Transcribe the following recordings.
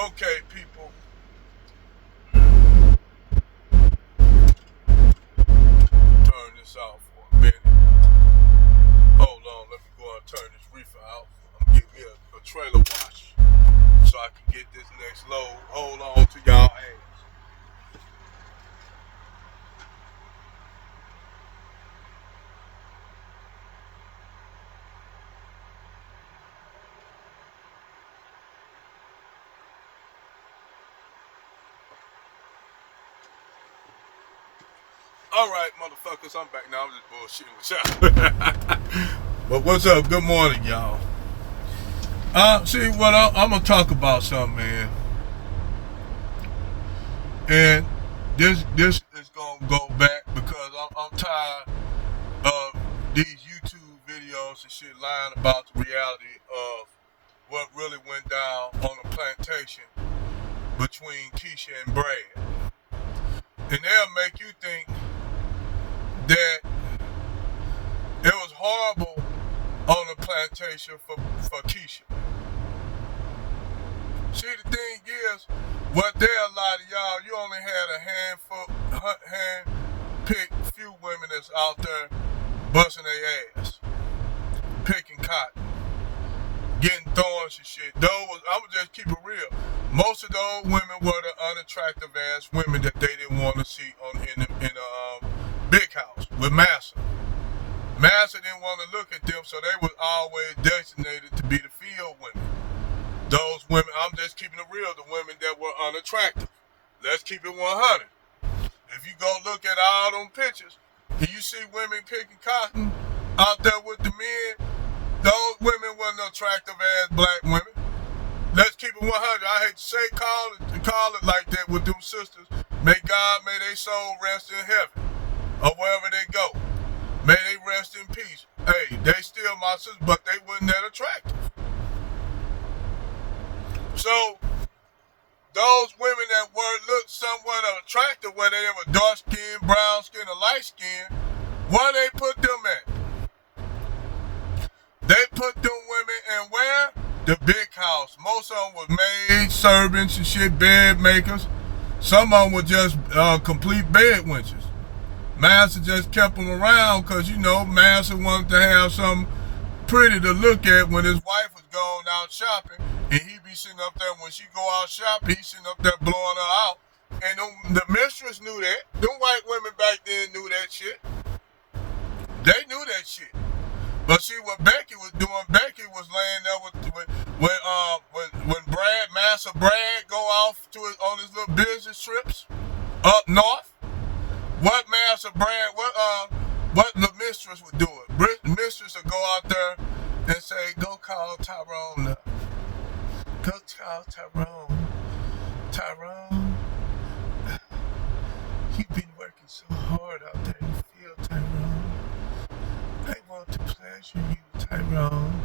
Okay, people. Turn this off for a minute. Hold on, let me go and turn this reefer out. I'm gonna get me a trailer wash so I can get this next load. Hold on to y'all ass. All right, motherfuckers, I'm back now. I'm just bullshitting with y'all. But what's up? Good morning, y'all. See what I'm gonna talk about something, man. And this is gonna go back because I'm tired of these YouTube videos and shit lying about the reality of what really went down on the plantation between Keisha and Brad. And they'll make you think that it was horrible on the plantation for Keisha. See, the thing is, what they a lot of y'all, you only had a hand-picked few women that's out there busting their ass, picking cotton, getting thorns and shit. I'm gonna just keep it real. Most of those women were the unattractive ass women that they didn't want to see in the big house with Massa. Massa didn't want to look at them, so they was always designated to be the field women. Those women, I'm just keeping it real, the women that were unattractive. Let's keep it 100. If you go look at all them pictures, and you see women picking cotton out there with the men, those women weren't attractive ass black women. Let's keep it 100. I hate to say call it like that with them sisters. May their soul rest in heaven, or wherever they go. May they rest in peace. Hey, they still my sisters, but they weren't that attractive. So, those women that looked somewhat attractive, whether they were dark skin, brown skin, or light skin, where they put them at? They put them women in where? The big house. Most of them was maids, servants, and shit, bed makers. Some of them were just complete bed wenches. Massa just kept them around because, Massa wanted to have something pretty to look at when his wife was going out shopping. And he be sitting up there, when she go out shopping, he sitting up there blowing her out. And the mistress knew that. Them white women back then knew that shit. They knew that shit. But see what Becky was doing, Becky was laying there when Massa Brad go off on his little business trips up north. What Massa Brad, what the mistress was doing. Mistress would go out there and say, go call Tyrone up. Go call Tyrone. Tyrone, you've been working so hard out there in the field, Tyrone. I want to pleasure you, Tyrone.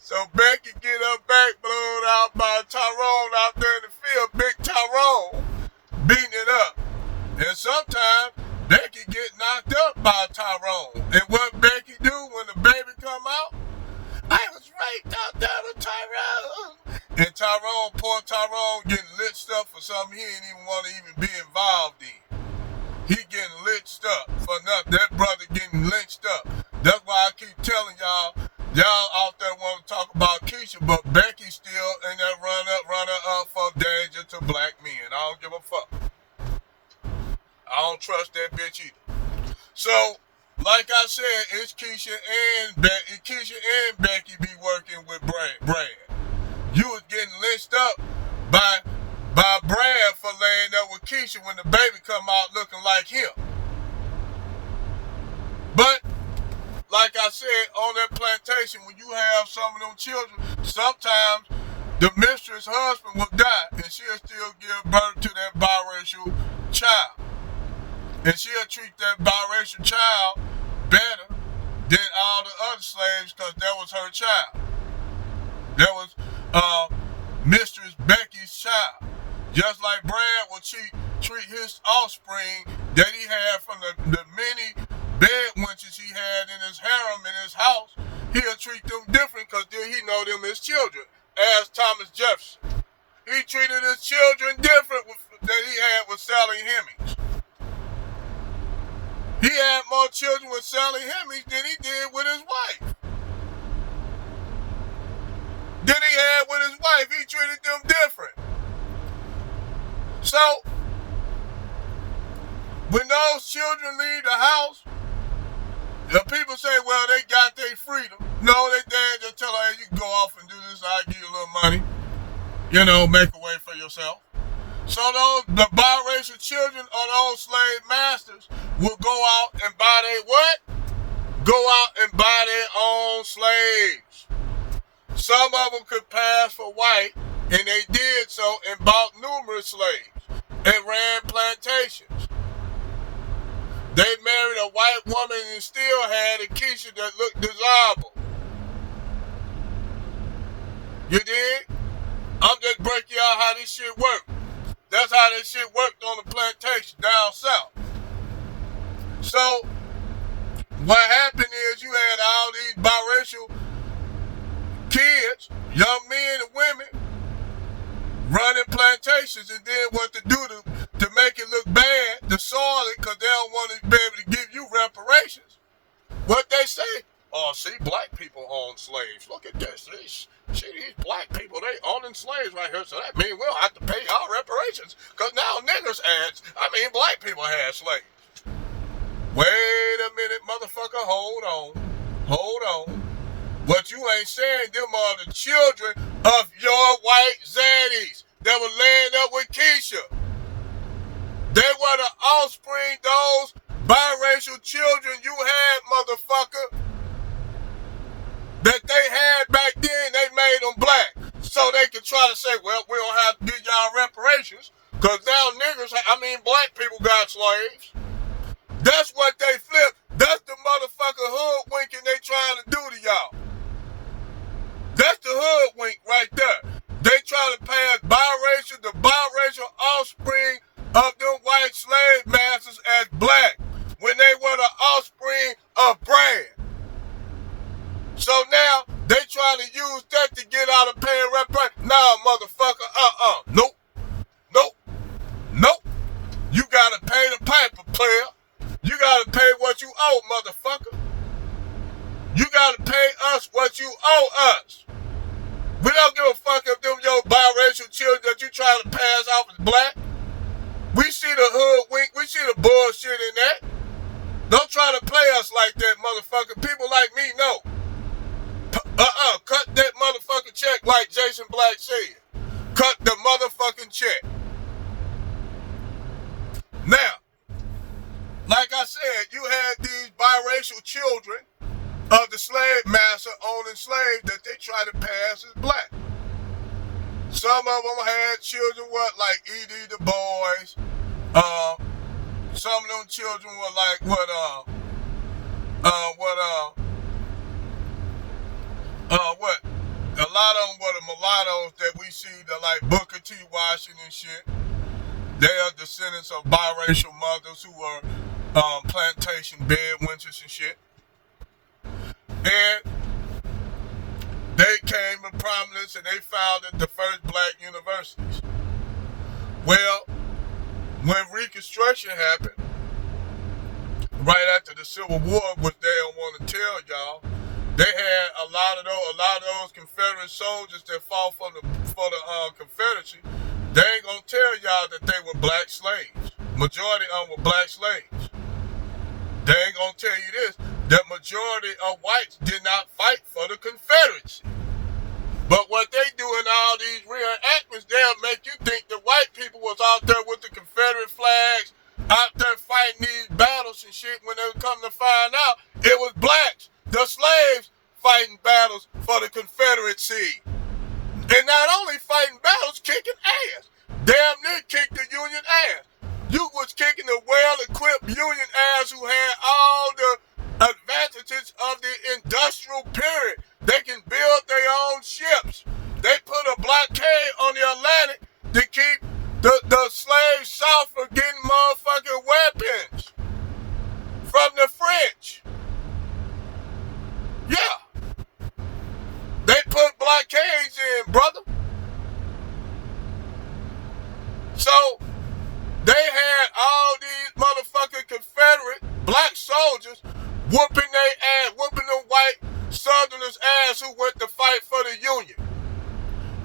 So Becky get her back blown out by Tyrone out there in the field, big Tyrone, beating it up. And sometimes Becky get knocked up by Tyrone. And what Becky do when the baby come out? I was raped out there with Tyrone. And poor Tyrone getting lynched up for something he didn't even want to even be involved in. He getting lynched up for nothing. That brother getting lynched up. That's why I keep telling y'all out there want to talk about Keisha, but Becky still in that runner up for danger to black men. I don't give a fuck. I don't trust that bitch either. So, like I said, it's Keisha and Becky be working with Brad. You was getting lynched up by Brad for laying up with Keisha when the baby come out looking like him. But, like I said, on that plantation, when you have some of them children, sometimes the mistress' husband will die and she'll still give birth to that biracial child. And she'll treat that biracial child better than all the other slaves because that was her child. That was Mistress Becky's child. Just like Brad would treat his offspring that he had from the many bed wenches he had in his harem in his house, he'll treat them different because he know them as children. Ask Thomas Jefferson. He treated his children different than he had with Sally Hemings. He had more children with Sally Hemings than he did with his wife. He treated them different. So, when those children leave the house, the people say, well, they got their freedom. No, their dad just tell her, hey, you can go off and do this, I'll give you a little money. You know, make a way for yourself. So the biracial children of those slave masters will go out and buy their what? Go out and buy their own slaves. Some of them could pass for white, and they did so and bought numerous slaves and ran plantations. They married a white woman and still had a Keisha that looked desirable. You dig? I'm just breaking out how this shit worked. That's how this shit worked on the plantation down south. So, what happened is you had all these biracial kids, young men and women, running plantations, and then what to do to make it look bad, to soil it, because they don't want to be able to give you reparations. What they say, oh, see, black people own slaves. Look at this. See, these black people, they owning slaves right here, so that means we'll have to pay our reparations, because now niggers black people had slaves. Wait a minute, motherfucker, hold on. What you ain't saying, them are the children of your white zaddies that were laying up with Keisha. They were the offspring, those biracial children you had, motherfucker, that they had back then. They made them black so they could try to say, well, we don't have to give y'all reparations because now black people got slaves. That's what they flip. That's the motherfucker hoodwinking they trying to do to y'all. That's the hoodwink right there. They try to pass the biracial offspring of them white slave masters as black when they were the offspring of Brand. So now they trying to use that to get out of paying reparations. Nah, motherfucker, Nope. You gotta pay the piper, player. You gotta pay what you owe, motherfucker. You gotta pay us what you owe us. We don't give a fuck if them your biracial children that you trying to pass off as black. We see the hoodwink. We see the bullshit in that. Don't try to play us like that, motherfucker. People like me know. Cut that motherfucking check like Jason Black said. Cut the motherfucking check. Now, like I said, you had these biracial children of the slave master owning slaves that they try to pass as black. Some of them had children like E.D. Du Bois. Some of them children were like a lot of them were the mulattoes that we see, like Booker T. Washington and shit. They are descendants of biracial mothers who were plantation bedwinches and shit. And they came to prominence and they founded the first black universities. Well, when Reconstruction happened, right after the Civil War, which they don't want to tell y'all, they had a lot of those Confederate soldiers that fought for the Confederacy. They ain't gonna tell y'all that they were black slaves. Majority of them were black slaves. They ain't gonna tell you this, that majority of whites did not fight for the Confederacy. But what they do in all these reenactments, they'll make you think that white people was out there with the Confederate flags, out there fighting these battles and shit, when they come to find out it was blacks, the slaves, fighting battles for the Confederacy. And not only fighting battles, kicking ass. Damn near kicked the Union ass. You was kicking the well-equipped Union ass who had all the advantages of the industrial period. They can build their own ships. They put a blockade on the Atlantic to keep the slaves south from getting motherfucking weapons from the French. Yeah. They put blockades in brother. So they had all these motherfucking Confederate black soldiers whooping their ass, whooping the white Southerners' ass who went to fight for the Union.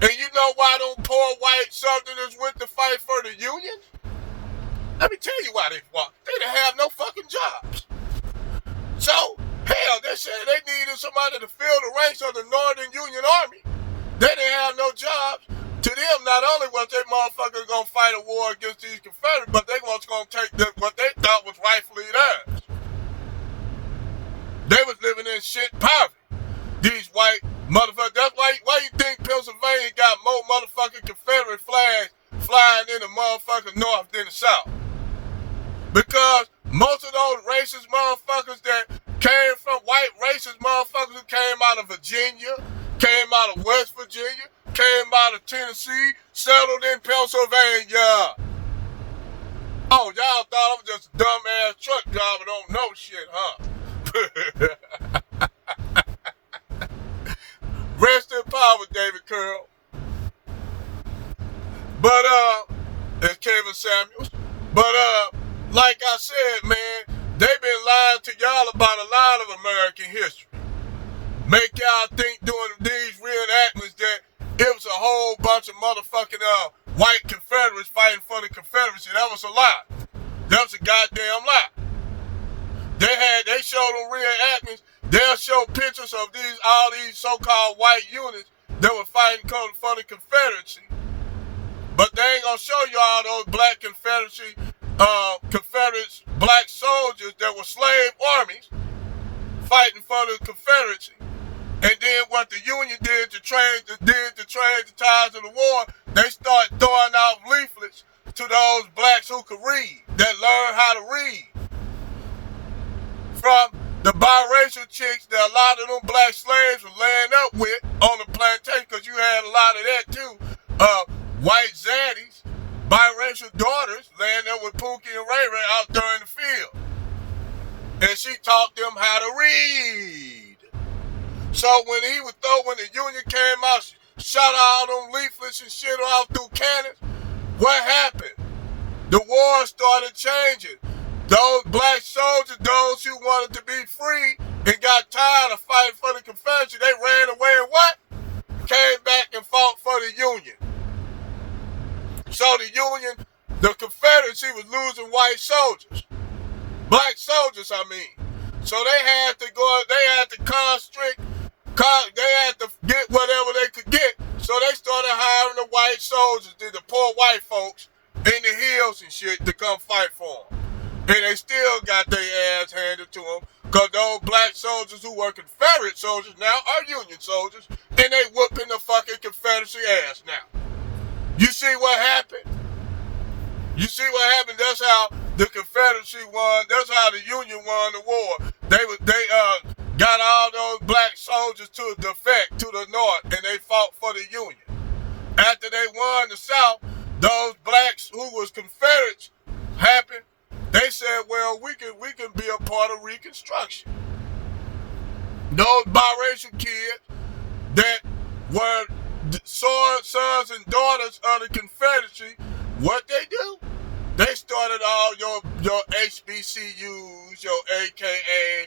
And you know why them poor white Southerners went to fight for the Union? Let me tell you why they fought. They didn't have no fucking jobs. So, hell, they said they needed somebody to fill the ranks of the Northern Union Army. They didn't have no jobs. To them, not only was they motherfuckers gonna fight a war against these Confederates, but they was gonna take what they thought was rightfully theirs. They was living in shit poverty. These white motherfuckers. That's why you think Pennsylvania got more motherfucking Confederate flags flying in the motherfucking North than the South? Because most of those racist motherfuckers that came from white racist motherfuckers who came out of Virginia, came out of West Virginia, came out of Tennessee, settled in Pennsylvania. Oh, y'all thought I was just a dumbass truck driver, don't know shit, huh? Rest in power, David Curl. But, and Kevin Samuels. But, like I said, man, they been lying to y'all about a lot of American history. Make y'all think during these reenactments that it was a whole bunch of motherfucking white Confederates fighting for the Confederacy. That was a lie. That was a goddamn lie. They showed them reenactments. They'll show pictures of all these so-called white units that were fighting for the Confederacy. But they ain't gonna show you all those black Confederates, black soldiers that were slave armies fighting for the Confederacy. And then what the Union did to train the tides of the war, they start throwing out leaflets to those blacks who could read, that learned how to read. From the biracial chicks that a lot of them black slaves were laying up with on the plantation, because you had a lot of that too. White zaddies, biracial daughters laying up with Pookie and Ray Ray out there in the field. And she taught them how to read. So when the Union came out, shot all them leaflets and shit off through cannons, what happened? The war started changing. Those black soldiers, those who wanted to be free and got tired of fighting for the Confederacy, they ran away and what? Came back and fought for the Union. So the Confederacy was losing white soldiers. Black soldiers, I mean. So they had to constrict, they had to get whatever they could get. So they started hiring the white soldiers, the poor white folks in the hills and shit to come fight for them. And they still got their ass handed to them, because those black soldiers who were Confederate soldiers now are Union soldiers, and they whooping the fucking Confederacy ass now. You see what happened? You see what happened? That's how the Confederacy won. That's how the Union won the war. They got all those black soldiers to defect to the North, and they fought for the Union. After they won the South, those blacks who was Confederates happened. They said, well, we can be a part of Reconstruction. Those biracial kids that were sons and daughters of the Confederacy, what they do? They started all your HBCUs, your AKA,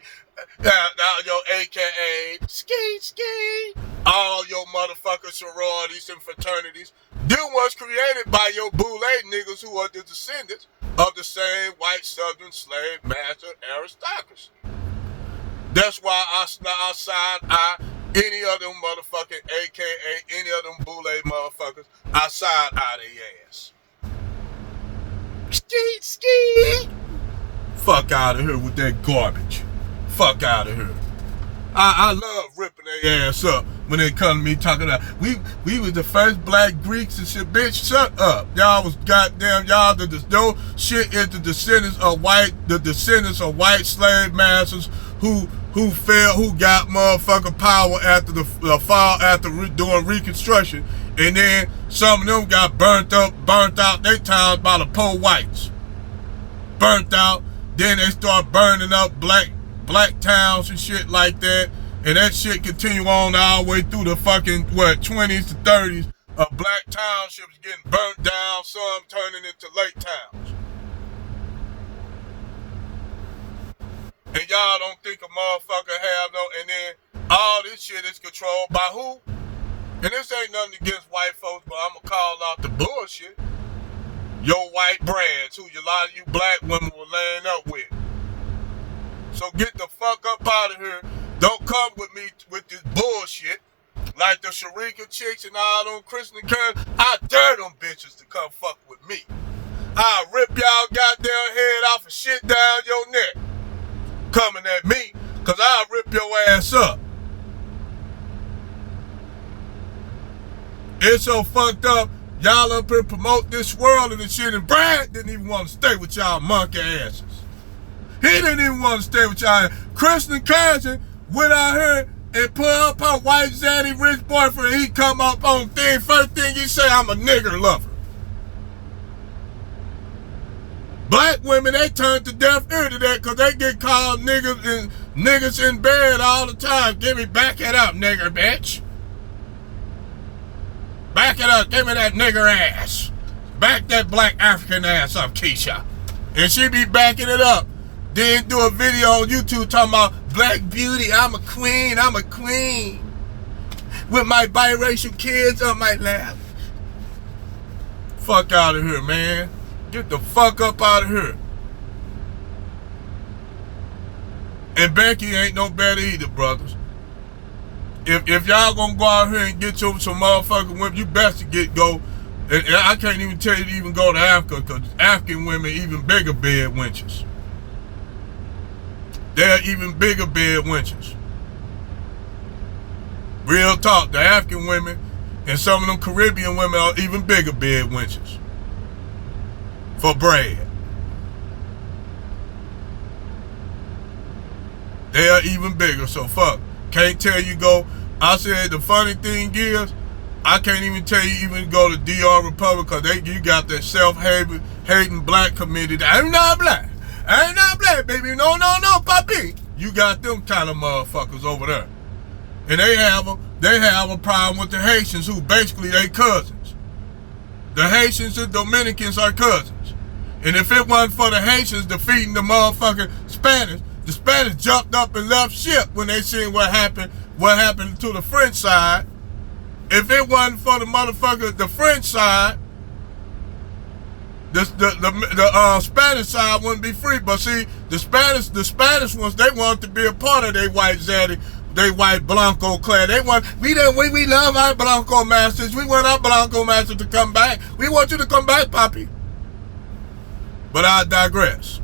ski, all your motherfucking sororities and fraternities. Them was created by your boule niggas who are the descendants of the same white Southern slave master aristocracy. That's why I side any of them motherfucking AKA any of them boule motherfuckers, I side eye their ass. Ski. Fuck out of here with that garbage. Fuck out of here. I love ripping their ass up when they come to me talking about we was the first black Greeks and shit. Bitch, shut up. Y'all was goddamn, y'all no shit is the descendants of white slave masters who got motherfucking power after the fall doing Reconstruction, and then some of them got burnt out they towns by the poor whites. Burnt out, then they start burning up black towns and shit like that, And that shit continue on all the way through the fucking, 20s to 30s of black townships getting burnt down, some turning into lake towns. And y'all don't think a motherfucker have no, and then all this shit is controlled by who? And this ain't nothing against white folks, but I'm gonna call out the bullshit. Your white brands, who a lot of you black women were laying up with. So get the fuck up out of here. Don't come with me with this bullshit. Like the Sharika chicks and all them Christian curves. I dare them bitches to come fuck with me. I'll rip y'all goddamn head off and shit down your neck. Coming at me, cause I'll rip your ass up. It's so fucked up. Y'all up here promote this world and this shit, and Brad didn't even want to stay with y'all monkey asses. He didn't even want to stay with y'all. Kristen Cousin went out here and put up her white zaddy rich boyfriend. He come up on thing, first thing he say, I'm a nigger lover. Black women, they turn to deaf ear to that because they get called niggas in bed all the time. Give me, back it up, nigger bitch. Back it up, give me that nigger ass. Back that black African ass up, Keisha. And she be backing it up. Then do a video on YouTube talking about black beauty, I'm a queen. With my biracial kids on my lap. Fuck out of here, man. Get the fuck up out of here. And Becky ain't no better either, brothers. If y'all gonna go out here and get you some motherfucking women, you best to go. And I can't even tell you to even go to Africa, because African women even bigger bed wenches. They're even bigger bed wenches. Real talk, the African women and some of them Caribbean women are even bigger bed wenches. For bread. They are even bigger, so fuck. Can't tell you go. I said the funny thing is, I can't even tell you even go to DR Republic because you got that self-hating black community. I'm not black. I ain't not black, baby. No, puppy. You got them kind of motherfuckers over there. And they have a problem with the Haitians, who basically they cousins. The Haitians and Dominicans are cousins. And if it wasn't for the Haitians defeating the motherfucking Spanish, the Spanish jumped up and left ship when they seen what happened to the French side. If it wasn't for the French side, the Spanish side wouldn't be free. But see, the Spanish ones, they wanted to be a part of their white zaddy, they white Blanco clan. We love our Blanco masters. We want our Blanco masters to come back. We want you to come back, Poppy. But I digress.